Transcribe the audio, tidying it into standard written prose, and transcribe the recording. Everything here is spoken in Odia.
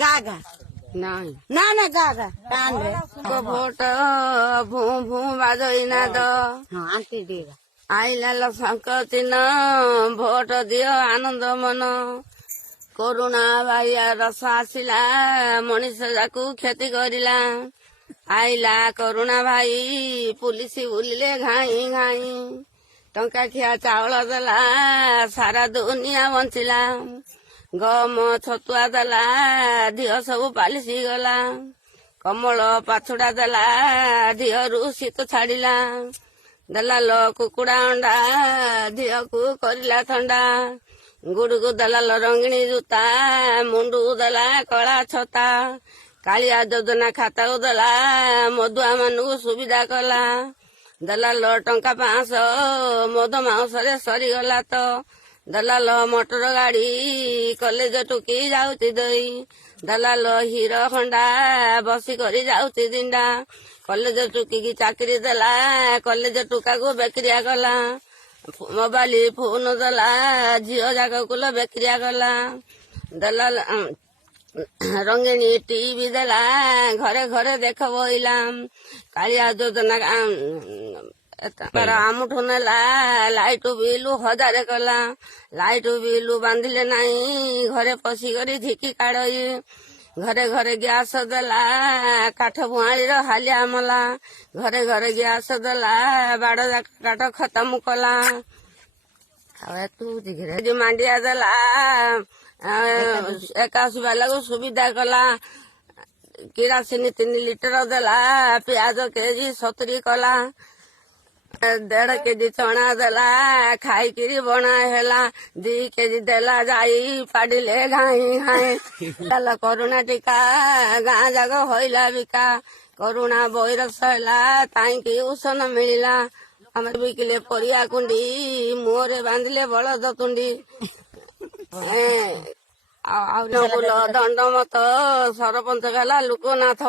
ଗା ଗା ନାଇଁ ନା ନା ଗା ଗା କାନରେ ଭୋଟ ଭୂ ଭୂ ବାଜଇନା ଦ ହଁ ଆଣ୍ଟି ଟିକେ ଆଇଲା ଲ ସଂକତି ନ ଭୋଟ ଦିଅ ଆନନ୍ଦ ମନ କରୁଣା ବାଇଆ ରସ ଆସିଲା ମଣିଷ ଯାକୁ କ୍ଷତି କରିଲା ଆଇଲା କରୁଣା ଭାଇ ପୁଲିସ ବୁଲିଲେ ଘାଇ ଘାଇ ଟଙ୍କାଖିଆ ଚାଉଳ ଦେଲା ସାରା ଦୁନିଆ ବଞ୍ଚିଲା ଗମ ଛତୁଆ ଦେଲା ଧିଅ ସବୁ ପାଲିସି ଗଲା କମଳ ପାଛୁଡା ଦେଲା ଧିଅରୁ ଶୀତ ଛାଡିଲା ଦେଲା ଲ କୁକୁଡା ଅଣ୍ଡା ଧିଅକୁ କରିଲା ଥଣ୍ଡା ଗୁଡକୁ ଦେଲା ଲ ରଙ୍ଗିଣୀ ଜୁତା ମୁଣ୍ଡକୁ ଦେଲା କଳା ଛତା କାଳିଆ ଯୋଜନା ଖାତାକୁ ଦେଲା ମଦୁଆ ମାନଙ୍କୁ ସୁବିଧା କଲା ଦେଲା ଲ ଟଙ୍କା 500 ମଦ ମାଉସରେ ସରିଗଲା ତ ଦେଲା ଲ ମଟର ଗାଡି କଲେଜ ଟୁକି ଯାଉଛି ଦଇ ଦେଲା ଲ ହିର ଖଣ୍ଡା ବସି କରି ଯାଉଛି ଦିଣ୍ଡା କଲେଜ ଟୁକିକି ଚାକିରି ଦେଲା କଲେଜ ଟୁକାକୁ ବେକରିଆ କଲା ମୋବାଇଲ ଫୋନ ଦେଲା ଝିଅ ଯାକକୁ ଲ ବେକରିଆ କଲା ଦେଲା ରଙ୍ଗିଣୀ ଟିଭି ଦେଲା ଘରେ ଘରେ ଦେଖ ବଇଲା କାଳିଆ ଯୋଜନା ଆମଠୁ ନେଲା ଲାଇଟ ବିଲ 1000 କଲା ଲାଇଟ ବିଲ ବାନ୍ଧିଲେ ନାହିଁ ଘରେ ପଶିକରି ଝିକି କାଢଇ ଘରେ ଘରେ ଗ୍ୟାସ ଦେଲା କାଠ ବୁହାଳିର ହାଲିଆ ମଲା ଘରେ ଘରେ ଗ୍ୟାସ ଦେଲା ବାଡ କାଠ ଖତମ କଲା ମାଣ୍ଡିଆ ଦେଲା 81 ବାଲାକୁ ସୁବିଧା କଲା କିରାସିନି 3 ଲିଟର ଦେଲା ପିଆଜ କେଜି 70 କଲା 1.5 କେଜି ଚଣା ଦେଲା ଖାଇକିରି ବଣା ହେଲା 2 କେଜି ଦେଲା ଯାଇ ପାଡିଲେ ଘାଇ ଘାଇ ଦେଲା କରୁଣା ଟିକା ଗାଁ ଯାକ ହଇଲା ବିକା କରୁଣା ବୈରସ ହେଲା ତାଇଁକି ଔଷଧ ମିଳିଲା ଆମେ ବିକିଲେ ପରିବା କୁଣ୍ଡି ମୁହଁରେ ବାନ୍ଧିଲେ ବଳଦ ତୁଣ୍ଡି ଆଉ ଦଣ୍ଡମତ ସରପଞ୍ଚ ଗଲା ଲୋକନାଥ